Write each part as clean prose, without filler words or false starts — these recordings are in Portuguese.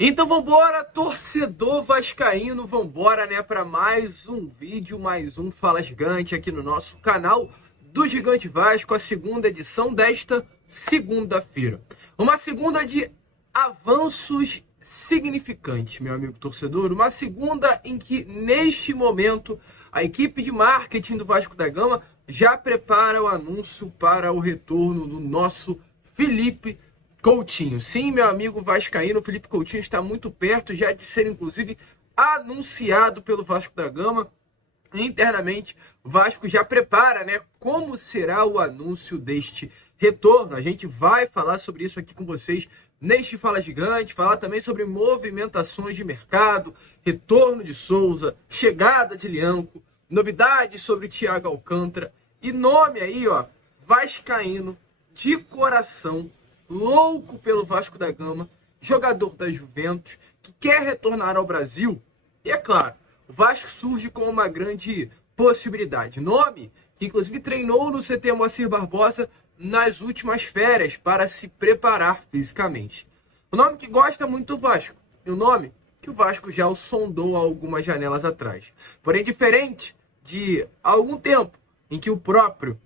Então vambora, torcedor vascaíno, vambora, né, para mais um vídeo, mais um Fala Gigante aqui no nosso canal do Gigante Vasco, a segunda edição desta segunda-feira. Uma segunda de avanços significantes, meu amigo torcedor, uma segunda em que, neste momento, a equipe de marketing do Vasco da Gama já prepara o anúncio para o retorno do nosso Felipe Coutinho. Sim, meu amigo vascaíno, Felipe Coutinho está muito perto já de ser, inclusive, anunciado pelo Vasco da Gama. Internamente, o Vasco já prepara, né, como será o anúncio deste retorno. A gente vai falar sobre isso aqui com vocês neste Fala Gigante, falar também sobre movimentações de mercado, retorno de Souza, chegada de Lianco, novidades sobre Thiago Alcântara e nome aí, ó, vascaíno de coração, louco pelo Vasco da Gama, jogador da Juventus, que quer retornar ao Brasil. E é claro, o Vasco surge como uma grande possibilidade. Nome que inclusive treinou no CT Moacir Barbosa nas últimas férias para se preparar fisicamente. O nome que gosta muito do Vasco, e o nome que o Vasco já o sondou há algumas janelas atrás. Porém, diferente de algum tempo em que o próprio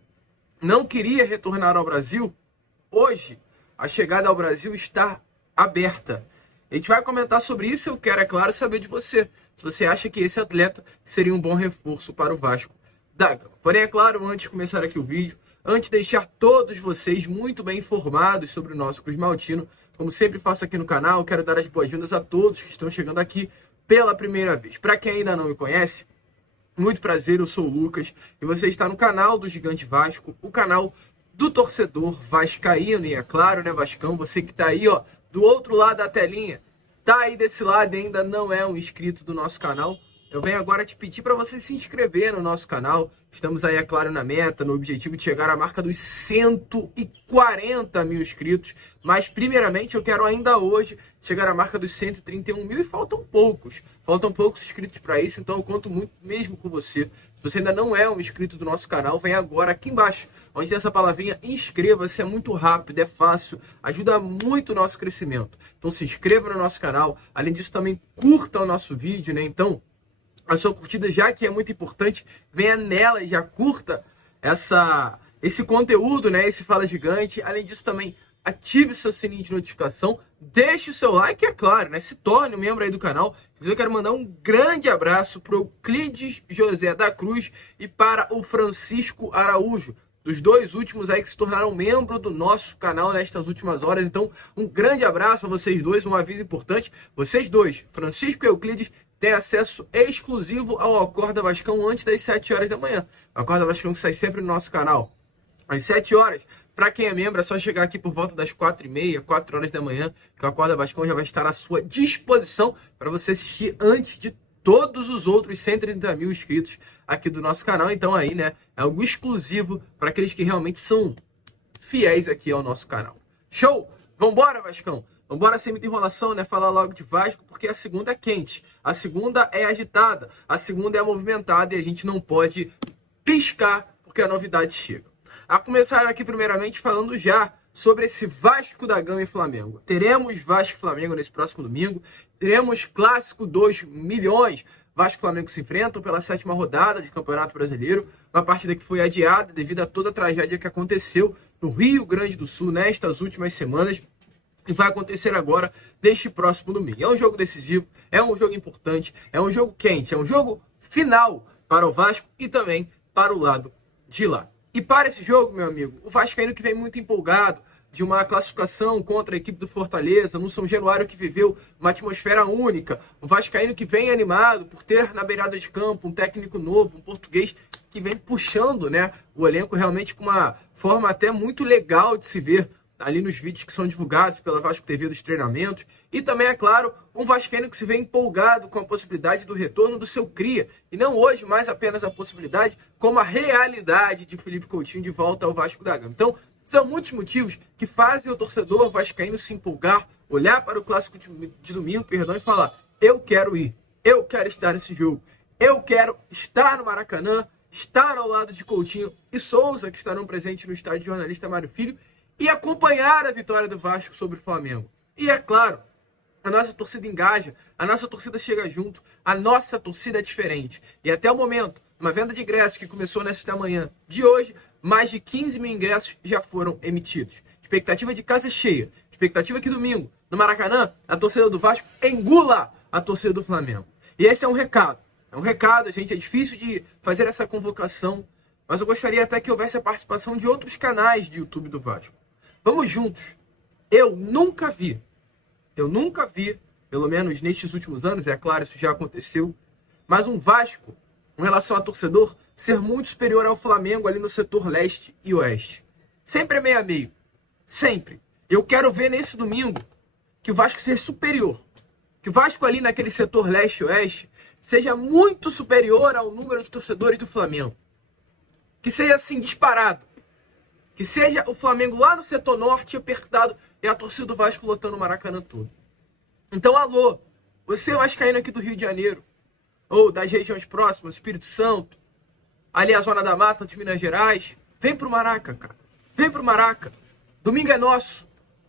não queria retornar ao Brasil, hoje a chegada ao Brasil está aberta. A gente vai comentar sobre isso. Eu quero, é claro, saber de você. Se você acha que esse atleta seria um bom reforço para o Vasco da Gama. Porém, é claro, antes de começar aqui o vídeo, antes de deixar todos vocês muito bem informados sobre o nosso Cruz Maltino, como sempre faço aqui no canal, quero dar as boas-vindas a todos que estão chegando aqui pela primeira vez. Para quem ainda não me conhece, muito prazer, eu sou o Lucas e você está no canal do Gigante Vasco, o canal do torcedor vascaíno. E é claro, né, Vascão, você que tá aí, ó, do outro lado da telinha, tá aí desse lado e ainda não é um inscrito do nosso canal, eu venho agora te pedir para você se inscrever no nosso canal. Estamos aí, é claro, na meta, no objetivo de chegar à marca dos 140 mil inscritos. Mas, primeiramente, eu quero ainda hoje chegar à marca dos 131 mil e faltam poucos. Faltam poucos inscritos para isso, então eu conto muito mesmo com você. Se você ainda não é um inscrito do nosso canal, vem agora aqui embaixo, onde tem essa palavrinha inscreva-se. É muito rápido, é fácil, ajuda muito o nosso crescimento. Então se inscreva no nosso canal. Além disso, também curta o nosso vídeo, né? Então, a sua curtida, já que é muito importante, venha nela e já curta esse conteúdo, né? Esse Fala Gigante. Além disso, também ative seu sininho de notificação, deixe o seu like e, é claro, né, se torne um membro aí do canal. Eu quero mandar um grande abraço para o Euclides José da Cruz e para o Francisco Araújo, dos dois últimos aí que se tornaram membro do nosso canal nestas últimas horas. Então, um grande abraço a vocês dois, um aviso importante. Vocês dois, Francisco e Euclides, têm acesso exclusivo ao Acorda Vascão antes das 7 horas da manhã. O Acorda Vascão que sai sempre no nosso canal às 7 horas. Para quem é membro, é só chegar aqui por volta das 4h30, 4 horas da manhã, que o Acorda Vascão já vai estar à sua disposição para você assistir antes de todos os outros 130 mil inscritos aqui do nosso canal. Então aí, né, é algo exclusivo para aqueles que realmente são fiéis aqui ao nosso canal. Show? Vambora, Vascão? Vambora sem muita enrolação, né? Falar logo de Vasco, porque a segunda é quente, a segunda é agitada, a segunda é movimentada e a gente não pode piscar porque a novidade chega. A começar aqui primeiramente falando já sobre esse Vasco da Gama e Flamengo. Teremos Vasco e Flamengo nesse próximo domingo. Teremos Clássico 2 milhões. Vasco e Flamengo se enfrentam pela 7ª rodada de Campeonato Brasileiro. Uma partida que foi adiada devido a toda a tragédia que aconteceu no Rio Grande do Sul nestas últimas semanas. E vai acontecer agora, neste próximo domingo. É um jogo decisivo, é um jogo importante, é um jogo quente, é um jogo final para o Vasco e também para o lado de lá. E para esse jogo, meu amigo, o vascaíno que vem muito empolgado de uma classificação contra a equipe do Fortaleza, no São Januário que viveu uma atmosfera única, o vascaíno que vem animado por ter na beirada de campo um técnico novo, um português que vem puxando, né, o elenco realmente com uma forma até muito legal de se ver ali nos vídeos que são divulgados pela Vasco TV dos treinamentos. E também, é claro, um vascaíno que se vê empolgado com a possibilidade do retorno do seu cria. E não hoje mais apenas a possibilidade, como a realidade de Felipe Coutinho de volta ao Vasco da Gama. Então, são muitos motivos que fazem o torcedor vascaíno se empolgar, olhar para o clássico de domingo, e falar: eu quero ir, eu quero estar nesse jogo, eu quero estar no Maracanã, estar ao lado de Coutinho e Souza, que estarão presentes no estádio Jornalista Mário Filho, e acompanhar a vitória do Vasco sobre o Flamengo. E é claro, a nossa torcida engaja, a nossa torcida chega junto, a nossa torcida é diferente. E até o momento, uma venda de ingressos que começou nesta manhã de hoje, mais de 15 mil ingressos já foram emitidos. Expectativa de casa cheia, expectativa que domingo, no Maracanã, a torcida do Vasco engula a torcida do Flamengo. E esse é um recado. É um recado, gente, é difícil de fazer essa convocação, mas eu gostaria até que houvesse a participação de outros canais de YouTube do Vasco. Vamos juntos. Eu nunca vi, pelo menos nestes últimos anos, é claro, isso já aconteceu, mas um Vasco, em relação a torcedor, ser muito superior ao Flamengo ali no setor leste e oeste. Sempre é meio a meio. Sempre. Eu quero ver nesse domingo que o Vasco seja superior. Que o Vasco ali naquele setor leste e oeste seja muito superior ao número de torcedores do Flamengo. Que seja assim, disparado. Que seja o Flamengo lá no setor norte apertado e a torcida do Vasco lotando o Maracanã todo. Então, alô, você vascaíno aqui do Rio de Janeiro, ou das regiões próximas, Espírito Santo, ali a Zona da Mata de Minas Gerais, vem pro Maraca, cara. Vem pro Maraca. Domingo é nosso.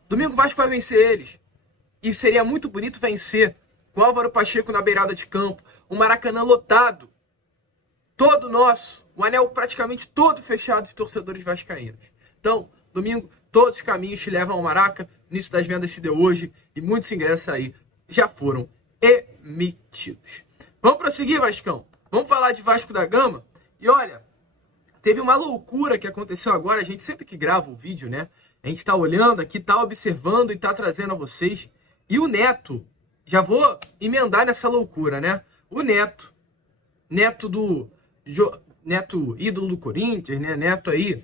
Domingo o Vasco vai vencer eles. E seria muito bonito vencer com o Álvaro Pacheco na beirada de campo, o Maracanã lotado, todo nosso, o anel praticamente todo fechado de torcedores vascaínos. Então, domingo, todos os caminhos te levam ao Maraca. Início das vendas se deu hoje e muitos ingressos aí já foram emitidos. Vamos prosseguir, Vascão? Vamos falar de Vasco da Gama? E olha, teve uma loucura que aconteceu agora. A gente sempre que grava o vídeo, né? A gente tá olhando aqui, tá observando e tá trazendo a vocês. E o Neto, já vou emendar nessa loucura, né? O Neto Neto ídolo do Corinthians, né? Neto aí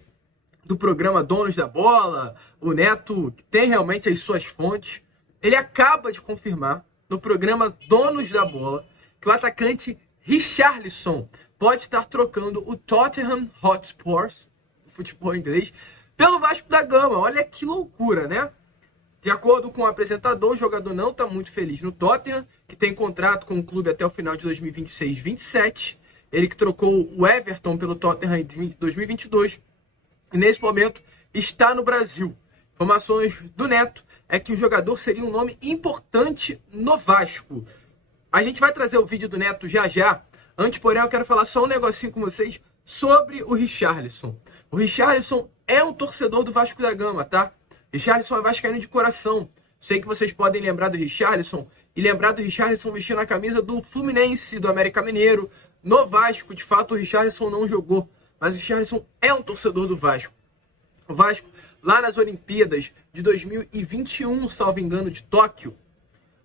do programa Donos da Bola, o Neto tem realmente as suas fontes. Ele acaba de confirmar no programa Donos da Bola que o atacante Richarlison pode estar trocando o Tottenham Hotspur, futebol inglês, pelo Vasco da Gama. Olha que loucura, né? De acordo com o apresentador, o jogador não está muito feliz no Tottenham, que tem contrato com o clube até o final de 2026-27. Ele que trocou o Everton pelo Tottenham em 2022. E nesse momento está no Brasil. Informações do Neto é que o jogador seria um nome importante no Vasco. A gente vai trazer o vídeo do Neto já já. Antes, porém, eu quero falar só um negocinho com vocês sobre o Richarlison. O Richarlison é um torcedor do Vasco da Gama, tá? Richarlison é vascaíno de coração. Sei que vocês podem lembrar do Richarlison e lembrar do Richarlison vestindo a camisa do Fluminense, do América Mineiro, no Vasco. De fato, o Richarlison não jogou, mas o Richarlison é um torcedor do Vasco. O Vasco, lá nas Olimpíadas de 2021, salvo engano, de Tóquio,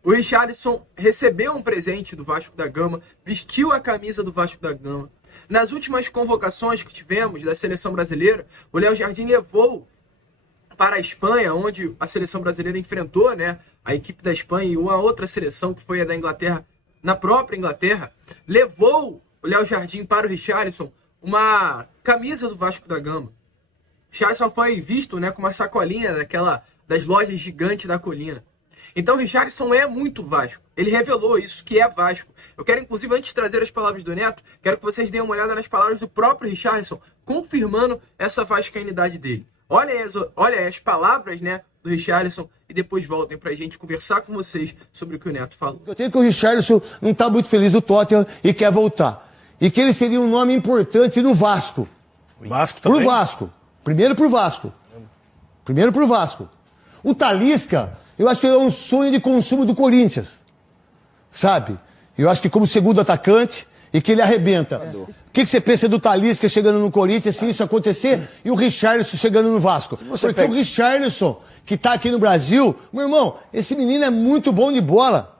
o Richarlison recebeu um presente do Vasco da Gama, vestiu a camisa do Vasco da Gama. Nas últimas convocações que tivemos da seleção brasileira, o Léo Jardim levou para a Espanha, onde a seleção brasileira enfrentou, né, a equipe da Espanha e uma outra seleção que foi a da Inglaterra, na própria Inglaterra, levou o Léo Jardim para o Richarlison uma camisa do Vasco da Gama. O Richarlison foi visto, né, com uma sacolinha das lojas gigantes da colina. Então o Richarlison é muito Vasco. Ele revelou isso, que é Vasco. Eu quero, inclusive, antes de trazer as palavras do Neto, quero que vocês deem uma olhada nas palavras do próprio Richarlison, confirmando essa vascainidade dele. Olha as palavras, né, do Richarlison e depois voltem pra gente conversar com vocês sobre o que o Neto falou. Eu tenho que o Richarlison não tá muito feliz do Tottenham e quer voltar. E que ele seria um nome importante no Vasco. O Vasco também? Pro Vasco. Primeiro pro Vasco. O Talisca, eu acho que é um sonho de consumo do Corinthians. Sabe? Eu acho que como segundo atacante e que ele arrebenta. O que você pensa do Talisca chegando no Corinthians, se isso acontecer, e o Richarlison chegando no Vasco? Porque o Richarlison, que tá aqui no Brasil, meu irmão, esse menino é muito bom de bola.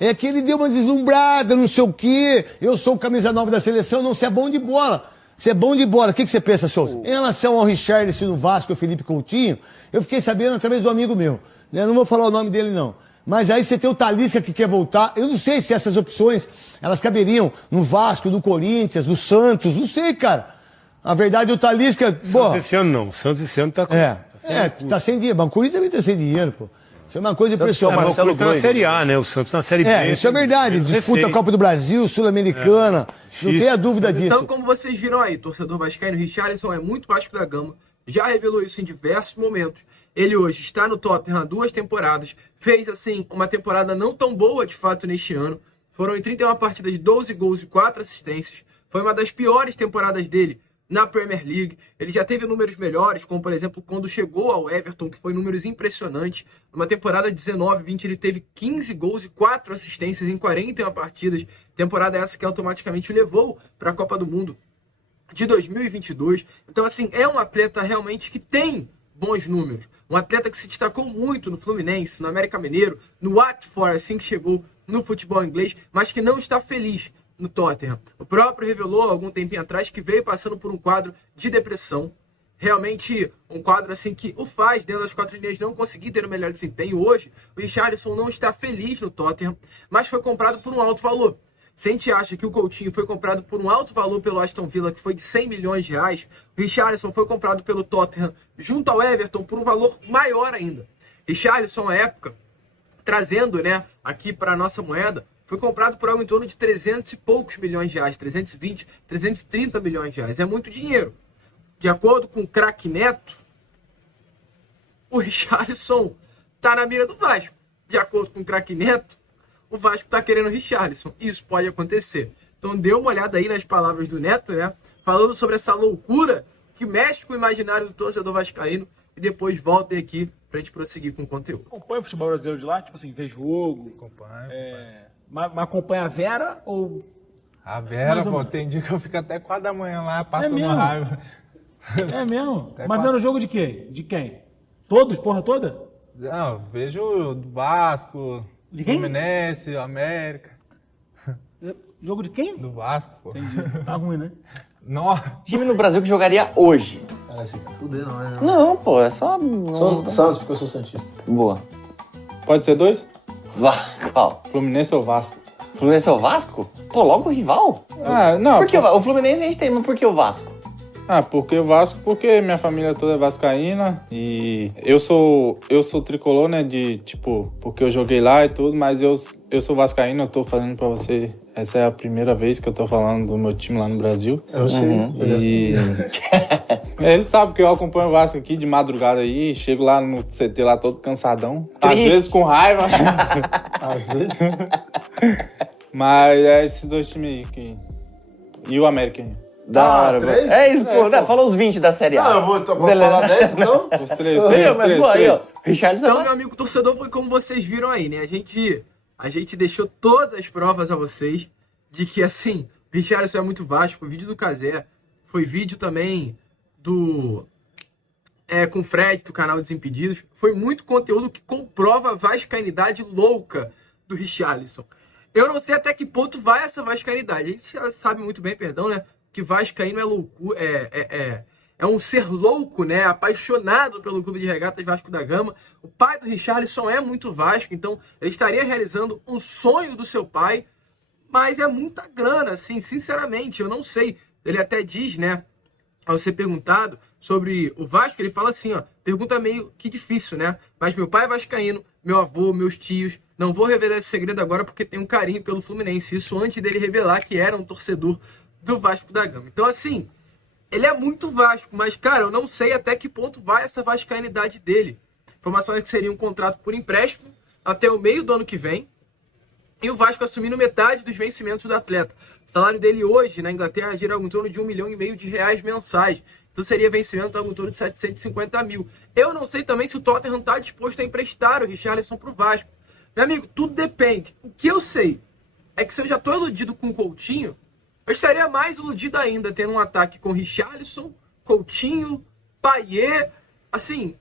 É que ele deu uma deslumbrada, não sei o quê. Eu sou o camisa 9 da seleção, não, você é bom de bola. Você é bom de bola. O que você pensa, Souza? Em relação ao Richarlison no Vasco e o Felipe Coutinho, eu fiquei sabendo através do amigo meu. Eu não vou falar o nome dele, não. Mas aí você tem o Talisca que quer voltar. Eu não sei se essas opções, elas caberiam no Vasco, no Corinthians, no Santos. Não sei, cara. A verdade, o Talisca... Santos esse ano não. Santos esse ano tá com... tá sem dinheiro. Mas o Corinthians também tá sem dinheiro, pô. Isso é uma coisa impressionante. Mas o Corinthians tá na Série A, né? O Santos na Série B. Isso é verdade. Disputa a Copa do Brasil, Sul-Americana. Não tenha dúvida disso. Então, como vocês viram aí, torcedor vascaíno, Richarlison é muito Vasco da Gama. Já revelou isso em diversos momentos. Ele hoje está no Tottenham há 2 temporadas, fez assim uma temporada não tão boa de fato neste ano. Foram em 31 partidas 12 gols e 4 assistências. Foi uma das piores temporadas dele na Premier League. Ele já teve números melhores, como por exemplo quando chegou ao Everton, que foi números impressionantes. Numa temporada de 19-20 ele teve 15 gols e 4 assistências em 41 partidas. Temporada essa que automaticamente o levou para a Copa do Mundo de 2022. Então assim, é um atleta realmente que tem bons números. Um atleta que se destacou muito no Fluminense, no América Mineiro, no Watford, assim que chegou no futebol inglês, mas que não está feliz no Tottenham. O próprio revelou algum tempinho atrás que veio passando por um quadro de depressão. Realmente um quadro assim que o faz, dentro das 4 linhas, não conseguir ter o melhor desempenho. Hoje, o Richarlison não está feliz no Tottenham, mas foi comprado por um alto valor. Se a gente acha que o Coutinho foi comprado por um alto valor pelo Aston Villa, que foi de 100 milhões de reais, o Richarlison foi comprado pelo Tottenham junto ao Everton por um valor maior ainda. Richarlison, à época, trazendo, né, aqui para a nossa moeda, foi comprado por algo em torno de 300 e poucos milhões de reais, 320, 330 milhões de reais. É muito dinheiro. De acordo com o craque Neto, o Richarlison está na mira do Vasco. De acordo com o craque Neto, o Vasco está querendo o Richarlison. Isso pode acontecer. Então dê uma olhada aí nas palavras do Neto, né? Falando sobre essa loucura que mexe com o imaginário do torcedor vascaíno. E depois voltem aqui pra gente prosseguir com o conteúdo. Acompanha o futebol brasileiro de lá? Tipo assim, vê jogo? Acompanha. Mas acompanha a Vera ou... A Vera, pô, tem dia que eu fico até 4 da manhã lá, passando raiva. É mesmo? Até Mas 4. vendo jogo de quê? De quem? Todos? Porra toda? Não, vejo do Vasco, De quem? Fluminense, América. Jogo de quem? Do Vasco, pô. Entendi. Tá ruim, né? Nossa. Time no Brasil que jogaria hoje. Cara, assim, fuder não é, não. Não, pô, é só... Sou Santos, porque eu sou santista. Boa. Pode ser 2? Qual? Fluminense ou Vasco? Fluminense ou Vasco? Pô, logo o rival? Ah, não. Por que o Fluminense a gente tem, mas por que o Vasco? Ah, porque o Vasco, porque minha família toda é vascaína e eu sou tricolor, né, de, tipo, porque eu joguei lá e tudo, mas eu sou vascaíno, eu tô falando pra você, essa é a primeira vez que eu tô falando do meu time lá no Brasil. Eu sei. E ele sabe que eu acompanho o Vasco aqui de madrugada aí, chego lá no CT lá todo cansadão, às Triste. vezes com raiva, Às vezes. mas é esses 2 times aí que... E o América aí. Da hora, 3? velho. É isso, pô. Né? Fala os 20 da Série A. Ah, eu vou então, posso falar 10, então? Os 3. Mas, pô, aí, ó. Richarlison é Então, meu Vasco. amigo torcedor, foi como vocês viram aí, né? A gente deixou todas as provas a vocês de que, assim, o Richarlison é muito Vasco. Foi vídeo do Cazé, foi vídeo também do... com o Fred, do canal Desimpedidos. Foi muito conteúdo que comprova a vascainidade louca do Richarlison. Eu não sei até que ponto vai essa vascainidade. A gente já sabe muito bem, perdão, né? Que vascaíno é loucura, é um ser louco, né? Apaixonado pelo Clube de Regatas Vasco da Gama. O pai do Richarlison é muito Vasco, então ele estaria realizando um sonho do seu pai, mas é muita grana, assim, sinceramente, eu não sei. Ele até diz, né, ao ser perguntado sobre o Vasco, ele fala assim, ó, pergunta meio que difícil, né? Mas meu pai é vascaíno, meu avô, meus tios, não vou revelar esse segredo agora porque tem um carinho pelo Fluminense. Isso antes dele revelar que era um torcedor do Vasco da Gama. Então, assim, ele é muito Vasco, mas, cara, eu não sei até que ponto vai essa vascainidade dele. Informação é que seria um contrato por empréstimo até o meio do ano que vem e o Vasco assumindo metade dos vencimentos do atleta. O salário dele hoje na Inglaterra gira algo em torno de 1,5 milhão de reais mensais. Então seria vencimento algo em torno de 750 mil. Eu não sei também se o Tottenham está disposto a emprestar o Richarlison para o Vasco. Meu amigo, tudo depende. O que eu sei é que se eu já estou iludido com o Coutinho, eu estaria mais iludido ainda tendo um ataque com Richarlison, Coutinho, Payet. Assim,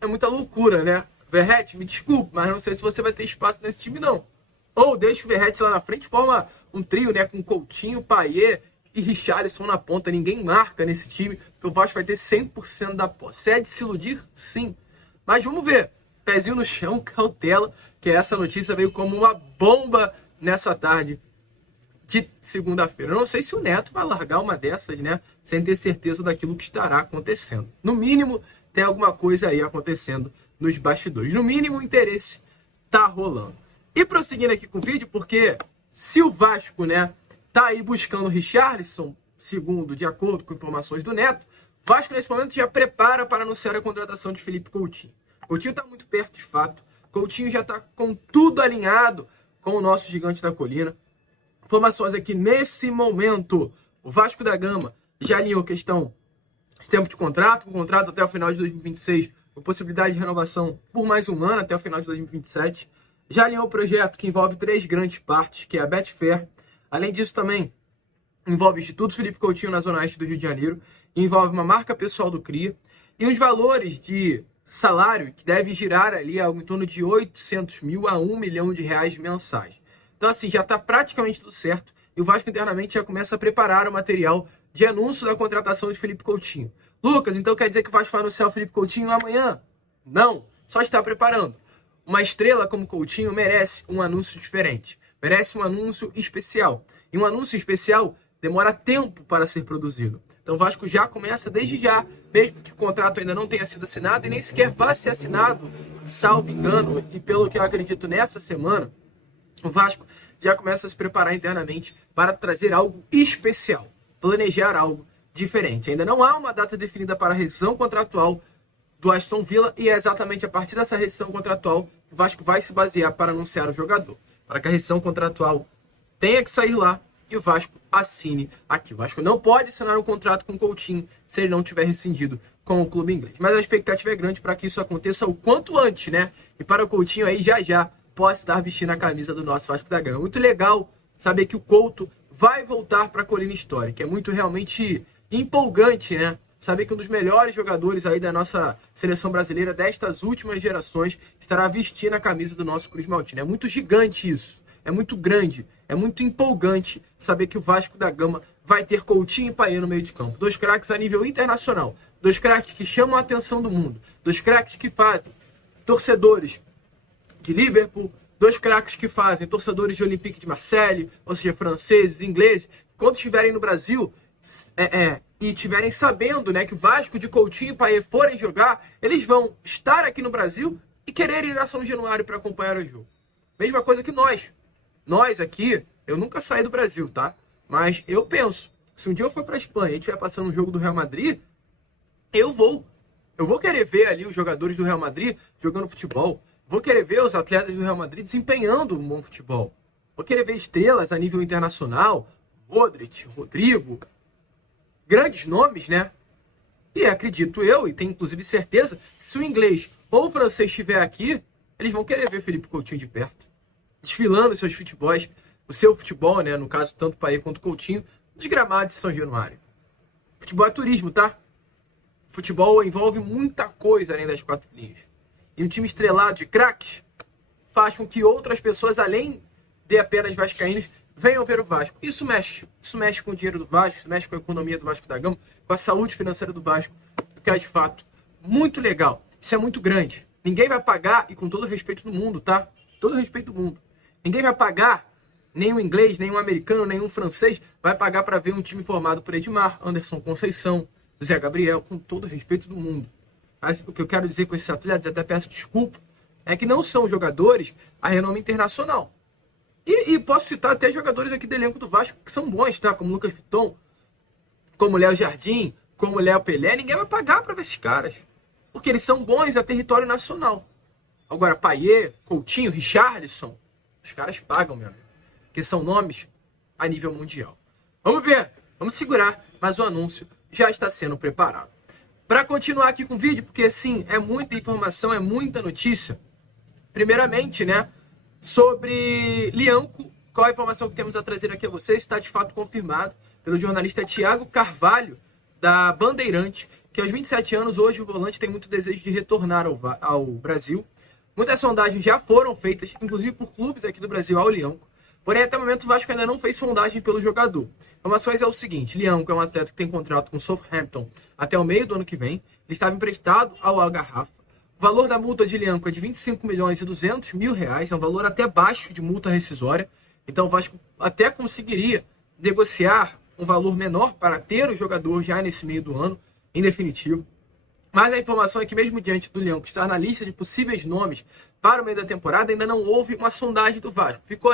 é muita loucura, né? Verratti, me desculpe, mas não sei se você vai ter espaço nesse time, não. Ou deixa o Verratti lá na frente, forma um trio, né? Com Coutinho, Payet e Richarlison na ponta. Ninguém marca nesse time, porque o Vasco vai ter 100% da posse. É de se iludir? Sim. Mas vamos ver. Pezinho no chão, cautela, que essa notícia veio como uma bomba nessa tarde de segunda-feira. Eu não sei se o Neto vai largar uma dessas, né? Sem ter certeza daquilo que estará acontecendo. No mínimo, tem alguma coisa aí acontecendo nos bastidores. No mínimo, o interesse tá rolando. E prosseguindo aqui com o vídeo, porque se o Vasco, né, tá aí buscando o Richarlison, segundo, de acordo com informações do Neto, Vasco, nesse momento, já prepara para anunciar a contratação de Felipe Coutinho. Coutinho está muito perto, de fato. Coutinho já está com tudo alinhado com o nosso gigante da colina. Informações aqui nesse momento. O Vasco da Gama já alinhou a questão de tempo de contrato, com contrato até o final de 2026, com possibilidade de renovação por mais um ano até o final de 2027. Já alinhou o projeto que envolve 3 grandes partes, que é a Betfair. Além disso, também envolve o Instituto Felipe Coutinho na Zona Oeste do Rio de Janeiro, envolve uma marca pessoal do CRIA e os valores de salário que deve girar ali algo em torno de 800 mil a 1 milhão de reais mensais. Então, assim, já está praticamente tudo certo e o Vasco internamente já começa a preparar o material de anúncio da contratação de Felipe Coutinho. Lucas, então quer dizer que o Vasco vai anunciar o Felipe Coutinho amanhã? Não, só está preparando. Uma estrela como Coutinho merece um anúncio diferente, merece um anúncio especial. E um anúncio especial demora tempo para ser produzido. Então o Vasco já começa desde já, mesmo que o contrato ainda não tenha sido assinado e nem sequer vá ser assinado, salvo engano, e pelo que eu acredito nessa semana, o Vasco já começa a se preparar internamente para trazer algo especial, planejar algo diferente. Ainda não há uma data definida para a rescisão contratual do Aston Villa e é exatamente a partir dessa rescisão contratual que o Vasco vai se basear para anunciar o jogador. Para que a rescisão contratual tenha que sair lá e o Vasco assine aqui. O Vasco não pode assinar um contrato com o Coutinho se ele não tiver rescindido com o clube inglês. Mas a expectativa é grande para que isso aconteça o quanto antes, né? E para o Coutinho aí já pode estar vestindo a camisa do nosso Vasco da Gama. Muito legal saber que o Couto vai voltar para a Colina Histórica. É muito realmente empolgante, né? Saber que um dos melhores jogadores aí da nossa seleção brasileira destas últimas gerações estará vestindo a camisa do nosso Cruz Maltino. É muito gigante isso. É muito grande, é muito empolgante saber que o Vasco da Gama vai ter Coutinho e Payet no meio de campo. 2 craques a nível internacional, 2 craques que chamam a atenção do mundo, 2 craques que fazem torcedores de Liverpool, 2 craques que fazem torcedores de Olympique de Marseille, ou seja, franceses, ingleses, quando estiverem no Brasil e estiverem sabendo, né, que o Vasco de Coutinho e Payet forem jogar, eles vão estar aqui no Brasil e querer ir a São Januário para acompanhar o jogo. Mesma coisa que nós. Nós aqui, eu nunca saí do Brasil, tá? Mas eu penso, se um dia eu for pra Espanha e a gente estiver passando um jogo do Real Madrid, eu vou querer ver ali os jogadores do Real Madrid jogando futebol. Vou querer ver os atletas do Real Madrid desempenhando um bom futebol. Vou querer ver estrelas a nível internacional, Modric, Rodrigo, grandes nomes, né? E acredito eu, e tenho inclusive certeza, que se o inglês ou o francês estiver aqui, eles vão querer ver Felipe Coutinho de perto, desfilando seus futebols, o seu futebol, né, no caso tanto Payet quanto Coutinho, nos gramados de São Januário. Futebol é turismo, tá? Futebol envolve muita coisa além das 4 linhas. E um time estrelado de craques faz com que outras pessoas, além de apenas vascaínos, venham ver o Vasco. Isso mexe com o dinheiro do Vasco, isso mexe com a economia do Vasco da Gama, com a saúde financeira do Vasco, o que é de fato muito legal. Isso é muito grande. Ninguém vai pagar, e com todo o respeito do mundo, tá? Todo o respeito do mundo. Ninguém vai pagar, nenhum inglês, nenhum americano, nenhum francês, vai pagar para ver um time formado por Edmar, Anderson Conceição, Zé Gabriel, com todo o respeito do mundo. Mas o que eu quero dizer com esses atletas, até peço desculpa, é que não são jogadores a renome internacional. E posso citar até jogadores aqui do elenco do Vasco que são bons, tá? Como Lucas Piton, como Léo Jardim, como Léo Pelé. Ninguém vai pagar para ver esses caras, porque eles são bons a território nacional. Agora, Payet, Coutinho, Richarlison, os caras pagam, meu amigo, porque são nomes a nível mundial. Vamos ver, vamos segurar, mas o anúncio já está sendo preparado. Para continuar aqui com o vídeo, porque sim, é muita informação, é muita notícia. Primeiramente, né, sobre Lianco, qual a informação que temos a trazer aqui a vocês? Está de fato confirmado pelo jornalista Thiago Carvalho, da Bandeirante, que aos 27 anos, hoje o volante tem muito desejo de retornar ao Brasil. Muitas sondagens já foram feitas, inclusive por clubes aqui do Brasil ao Lianco. Porém, até o momento, o Vasco ainda não fez sondagem pelo jogador. Informações é o seguinte: Lianco é um atleta que tem contrato com o Southampton até o meio do ano que vem. Ele estava emprestado ao Algarrafa. O valor da multa de Lianco é de 25 milhões e 200 mil reais. É um valor até baixo de multa rescisória. Então, o Vasco até conseguiria negociar um valor menor para ter o jogador já nesse meio do ano, em definitivo. Mas a informação é que mesmo diante do Lianco estar na lista de possíveis nomes para o meio da temporada, ainda não houve uma sondagem do Vasco. Ficou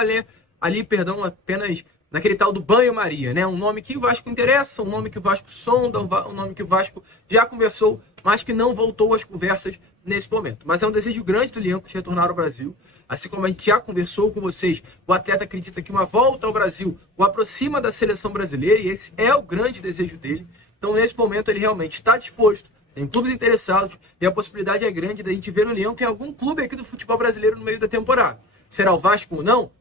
apenas naquele tal do banho-maria, né? Um nome que o Vasco interessa, um nome que o Vasco sonda, um nome que o Vasco já conversou, mas que não voltou às conversas nesse momento. Mas é um desejo grande do Lienco de retornar ao Brasil. Assim como a gente já conversou com vocês, o atleta acredita que uma volta ao Brasil o aproxima da seleção brasileira, e esse é o grande desejo dele. Então, nesse momento, ele realmente está disposto, tem clubes interessados, e a possibilidade é grande da gente ver o Lienco em algum clube aqui do futebol brasileiro no meio da temporada. Será o Vasco ou não?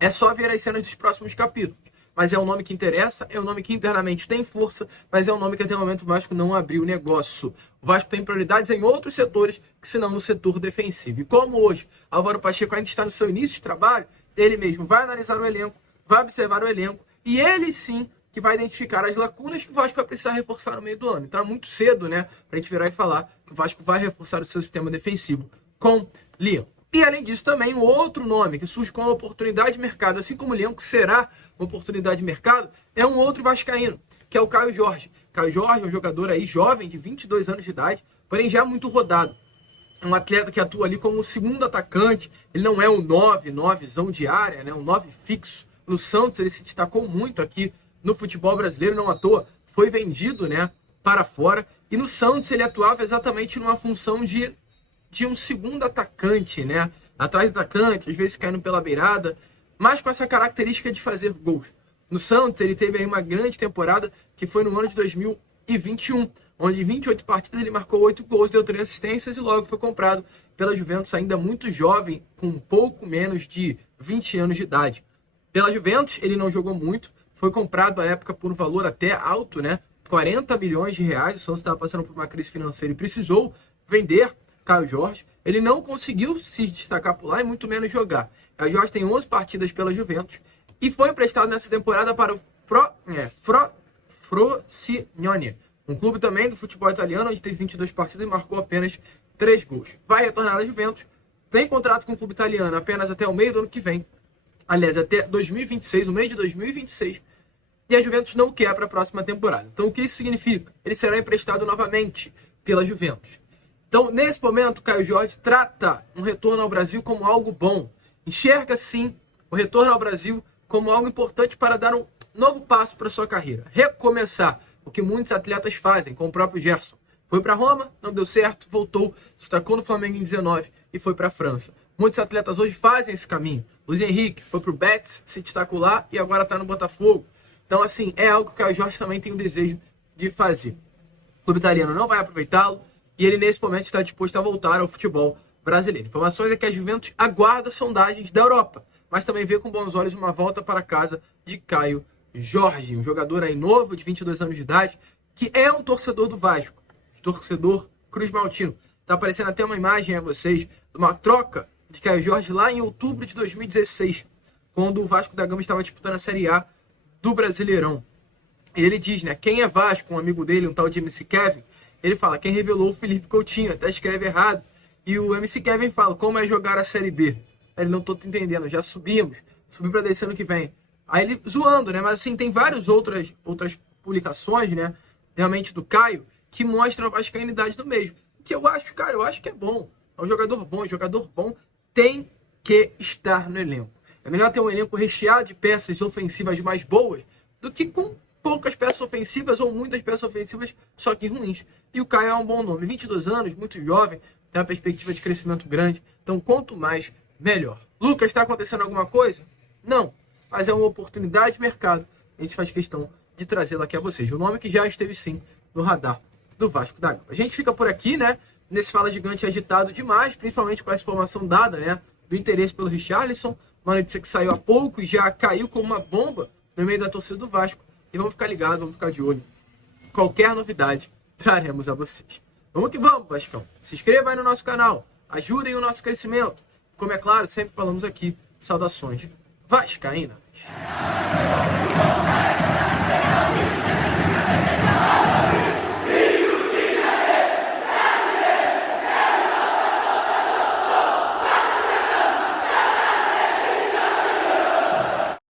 É só ver as cenas dos próximos capítulos. Mas é um nome que interessa, é um nome que internamente tem força, mas é um nome que até o momento o Vasco não abriu negócio. O Vasco tem prioridades em outros setores, que senão no setor defensivo. E como hoje Álvaro Pacheco ainda está no seu início de trabalho, ele mesmo vai analisar o elenco, vai observar o elenco, e ele sim que vai identificar as lacunas que o Vasco vai precisar reforçar no meio do ano. Então é muito cedo, né, pra gente virar e falar que o Vasco vai reforçar o seu sistema defensivo com Lienco. E além disso também um outro nome que surge com uma oportunidade de mercado, assim como o Lienco será uma oportunidade de mercado, é um outro vascaíno, que é o Caio Jorge. Caio Jorge é um jogador aí jovem, de 22 anos de idade, porém já muito rodado. É um atleta que atua ali como segundo atacante, ele não é um 9zão de área, né, um 9 fixo. No Santos ele se destacou muito aqui no futebol brasileiro, não à toa, foi vendido, né, para fora. E no Santos ele atuava exatamente numa função de um segundo atacante, né? Atrás do atacante, às vezes caindo pela beirada, mas com essa característica de fazer gols. No Santos, ele teve aí uma grande temporada, que foi no ano de 2021, onde em 28 partidas ele marcou 8 gols, deu 3 assistências e logo foi comprado pela Juventus, ainda muito jovem, com um pouco menos de 20 anos de idade. Pela Juventus, ele não jogou muito, foi comprado à época por um valor até alto, né? 40 milhões de reais, o Santos estava passando por uma crise financeira e precisou vender Caio Jorge. Ele não conseguiu se destacar por lá e muito menos jogar. Caio Jorge tem 11 partidas pela Juventus e foi emprestado nessa temporada para o Frosinone, um clube também do futebol italiano, onde teve 22 partidas e marcou apenas 3 gols. Vai retornar à Juventus, tem contrato com o clube italiano apenas até o meio do ano que vem, aliás, até 2026, o mês de 2026, e a Juventus não quer para a próxima temporada. Então, o que isso significa? Ele será emprestado novamente pela Juventus. Então, nesse momento, Caio Jorge trata um retorno ao Brasil como algo bom. Enxerga, sim, o retorno ao Brasil como algo importante para dar um novo passo para sua carreira. Recomeçar, o que muitos atletas fazem, como o próprio Gerson. Foi para Roma, não deu certo, voltou, se destacou no Flamengo em 19 e foi para a França. Muitos atletas hoje fazem esse caminho. Luiz Henrique foi para o Betis, se destacou lá e agora está no Botafogo. Então, assim, é algo que o Caio Jorge também tem o desejo de fazer. O clube italiano não vai aproveitá-lo, e ele, nesse momento, está disposto a voltar ao futebol brasileiro. Informações é que a Juventus aguarda sondagens da Europa, mas também vê com bons olhos uma volta para casa de Caio Jorge, um jogador aí novo, de 22 anos de idade, que é um torcedor do Vasco, torcedor Cruz Maltino. Está aparecendo até uma imagem a vocês de uma troca de Caio Jorge lá em outubro de 2016, quando o Vasco da Gama estava disputando a Série A do Brasileirão. E ele diz, né, quem é Vasco, um amigo dele, um tal de MC Kevin, ele fala, quem revelou o Felipe Coutinho, até escreve errado. E o MC Kevin fala, como é jogar a Série B? Ele, não tô entendendo, já subi para descer ano que vem. Aí ele zoando, né? Mas assim, tem várias outras publicações, né? Realmente do Caio, que mostram a vascainidade do mesmo. Que eu acho, cara, eu acho que é bom. É um jogador bom tem que estar no elenco. É melhor ter um elenco recheado de peças ofensivas mais boas do que com poucas peças ofensivas ou muitas peças ofensivas, só que ruins. E o Caio é um bom nome. 22 anos, muito jovem, tem uma perspectiva de crescimento grande. Então, quanto mais, melhor. Lucas, está acontecendo alguma coisa? Não. Mas é uma oportunidade de mercado. A gente faz questão de trazê-la aqui a vocês. O nome que já esteve, sim, no radar do Vasco da Gama. A gente fica por aqui, né? Nesse Fala Gigante agitado demais, principalmente com essa informação dada, né? Do interesse pelo Richarlison. Uma notícia que saiu há pouco e já caiu como uma bomba no meio da torcida do Vasco. E vamos ficar ligados, vamos ficar de olho. Qualquer novidade, traremos a vocês. Vamos que vamos, Vascão. Se inscreva aí no nosso canal. Ajudem o nosso crescimento. Como é claro, sempre falamos aqui, saudações vascaínas.